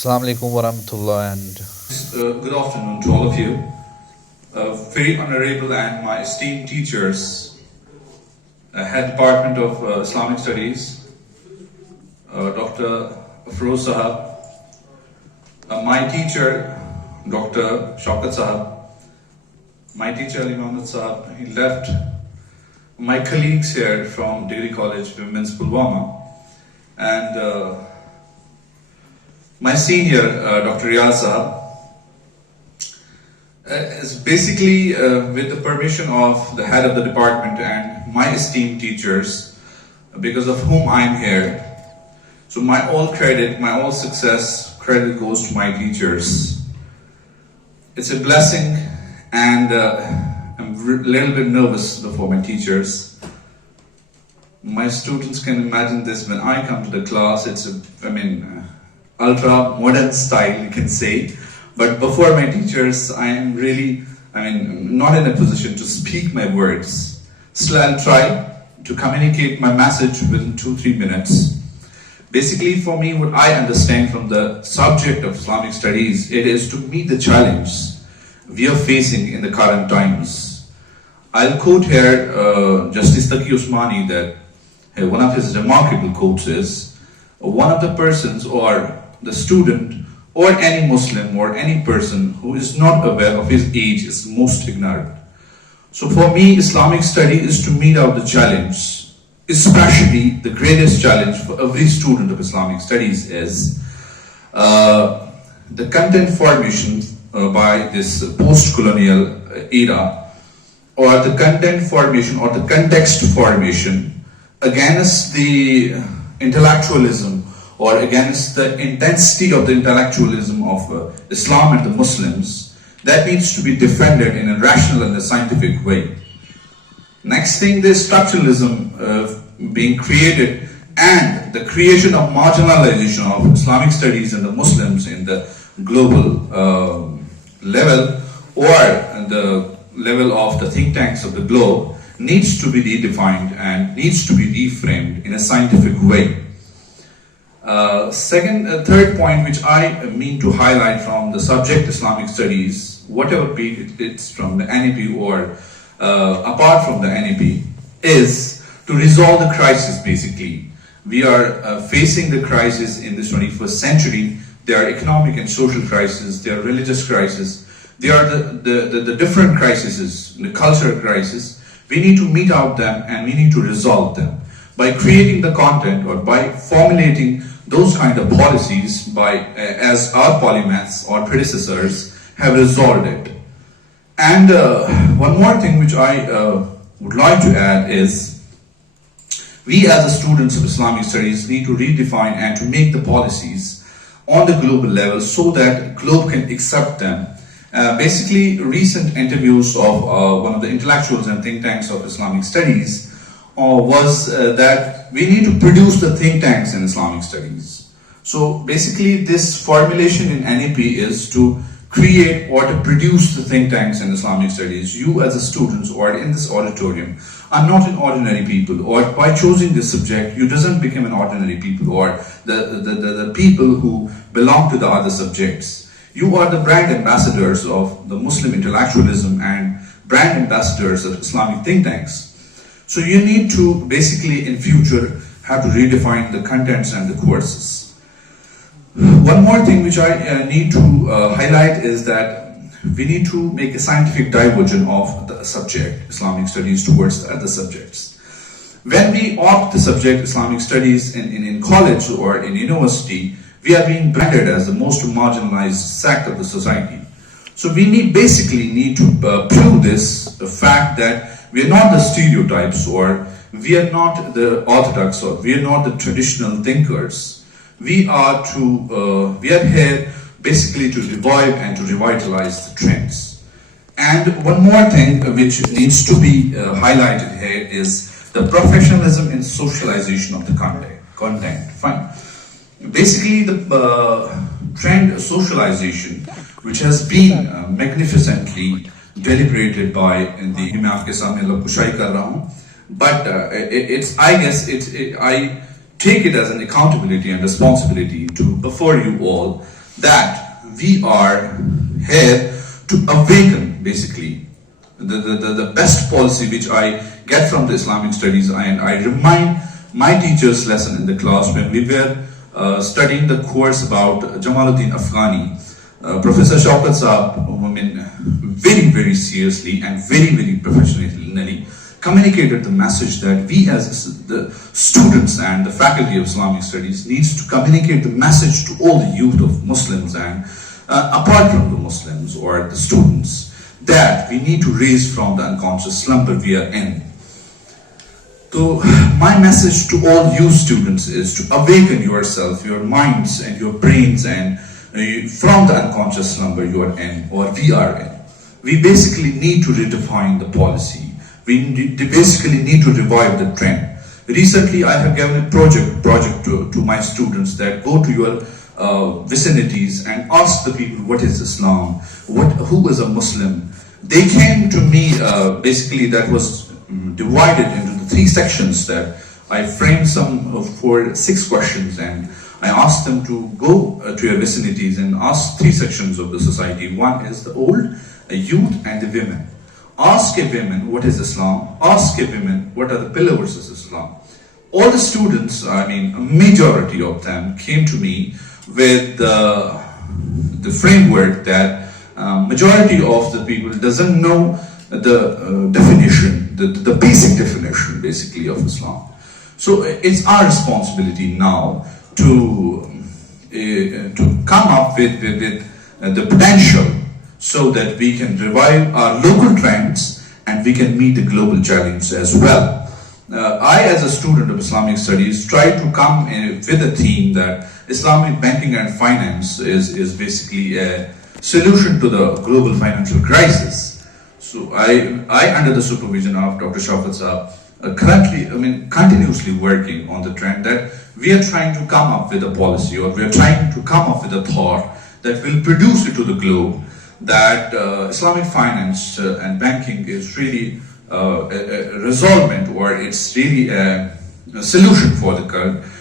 Assalamu alaikum warahmatullah and Good afternoon to all of you. Very honorable and my esteemed teachers, Head Department of Islamic Studies, Dr. Afroz Sahab, my teacher, Dr. Shaukat Sahab, my teacher Ali Mohammed Sahab, he left, my colleagues here from Degree College, Women's Pulwama, and my senior, Dr. Riyaz Sahab, is basically with the permission of the head of the department and my esteemed teachers, because of whom I'm here. So my all credit, my all success credit goes to my teachers. It's a blessing, and I'm a little bit nervous before my teachers. My students can imagine this when I come to the class. It's ultra modern style, you can say. But before my teachers, I am really, not in a position to speak my words. Still, I'll try to communicate my message within 2-3 minutes. Basically, for me, what I understand from the subject of Islamic Studies, it is to meet the challenge we are facing in the current times. I'll quote here Justice Taqi Usmani, that one of his remarkable quotes is, one of the persons or the student or any Muslim or any person who is not aware of his age is most ignorant. So for me, Islamic study is to meet out the challenge, especially the greatest challenge for every student of Islamic studies is the content formation by this post-colonial era, or the content formation or the context formation against the intellectualism or against the intensity of the intellectualism of Islam and the Muslims, that needs to be defended in a rational and a scientific way. Next thing, the structuralism being created and the creation of marginalization of Islamic studies and the Muslims in the global level, or the level of the think tanks of the globe, needs to be redefined and needs to be reframed in a scientific way. Third point which I mean to highlight from the subject Islamic Studies, whatever be it's from the NEP or apart from the NEP, is to resolve the crisis. Basically, we are facing the crisis in this 21st century. There are economic and social crises, there are religious crises, there are the different crises, the cultural crisis. We need to meet out them and we need to resolve them by creating the content or by formulating those kind of policies by as our polymaths or predecessors have resolved it. And one more thing which I would like to add is, we as the students of Islamic studies need to redefine and to make the policies on the global level so that globe can accept them. Basically, recent interviews of one of the intellectuals and think tanks of Islamic studies was that we need to produce the think tanks in Islamic studies. So basically, this formulation in NEP is to create or to produce the think tanks in Islamic studies. You as a students or in this auditorium are not an ordinary people, or by choosing this subject, you doesn't become an ordinary people or the people who belong to the other subjects. You are the brand ambassadors of the Muslim intellectualism and brand ambassadors of Islamic think tanks. So you need to basically in future have to redefine the contents and the courses. One more thing which I need to highlight is that we need to make a scientific diversion of the subject Islamic studies towards the other subjects. When we opt the subject Islamic studies in college or in university, we are being branded as the most marginalized sect of the society. So we basically need to prove this, the fact that we are not the stereotypes, or we are not the orthodox, or we are not the traditional thinkers. We are here basically to revive and to revitalize the trends. And one more thing which needs to be highlighted here is the professionalism and socialization of the content. Fine. Basically, the trend socialization, which has been magnificently deliberated by the मैं आपके सामने लपुशाई कर रहा हूँ, but I take it as an accountability and responsibility to before you all that we are here to awaken, basically, the best policy which I get from the Islamic studies, and I remind my teacher's lesson in the class when we were studying the course about Jamaluddin Afghani. Professor Shaukat Saab, very seriously and very professionally communicated the message that we as the students and the faculty of Islamic studies needs to communicate the message to all the youth of Muslims and apart from the Muslims or the students, that we need to raise from the unconscious slumber we are in. So my message to all you students is to awaken yourself, your minds and your brains and from the unconscious slumber you are in or we are in. We basically need to redefine the policy. We basically need to revive the trend. Recently I have given a project to my students that go to your vicinities and ask the people what is Islam, who is a Muslim. They came to me, basically that was divided into the 3 sections that I framed some for 6 questions, and I asked them to go to your vicinities and ask 3 sections of the society. One is the old, a youth and the women. Ask a woman what is Islam, ask a woman what are the pillars of Islam. All the students, a majority of them came to me with the framework that majority of the people doesn't know the definition, the basic definition basically of Islam. So it's our responsibility now to come up with the potential so that we can revive our local trends and we can meet the global challenge as well. I, as a student of Islamic studies, try to come with a theme that Islamic banking and finance is basically a solution to the global financial crisis. So I under the supervision of Dr. Shaukat Saab, currently, continuously working on the trend that we are trying to come up with a policy, or we are trying to come up with a thought that will produce it to the globe, that Islamic finance and banking is really a resolvement, or it's really a solution for the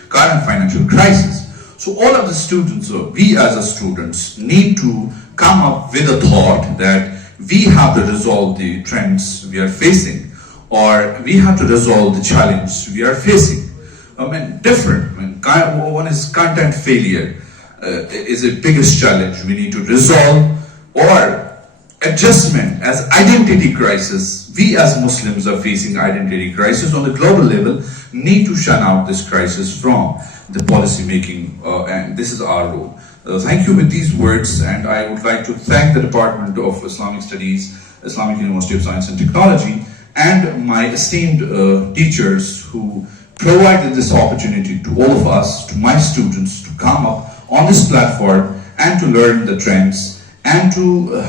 current financial crisis. So all of the students, or we as a students, need to come up with a thought that we have to resolve the trends we are facing, or we have to resolve the challenge we are facing. One is content failure is the biggest challenge we need to resolve, or adjustment as identity crisis. We as Muslims are facing identity crisis on the global level, need to shun out this crisis from the policy making, and this is our role. Thank you with these words, and I would like to thank the Department of Islamic Studies, Islamic University of Science and Technology, and my esteemed teachers who provided this opportunity to all of us, to my students, to come up on this platform and to learn the trends and to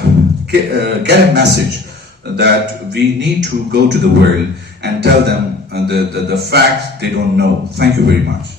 get a message that we need to go to the world and tell them the facts they don't know. Thank you very much.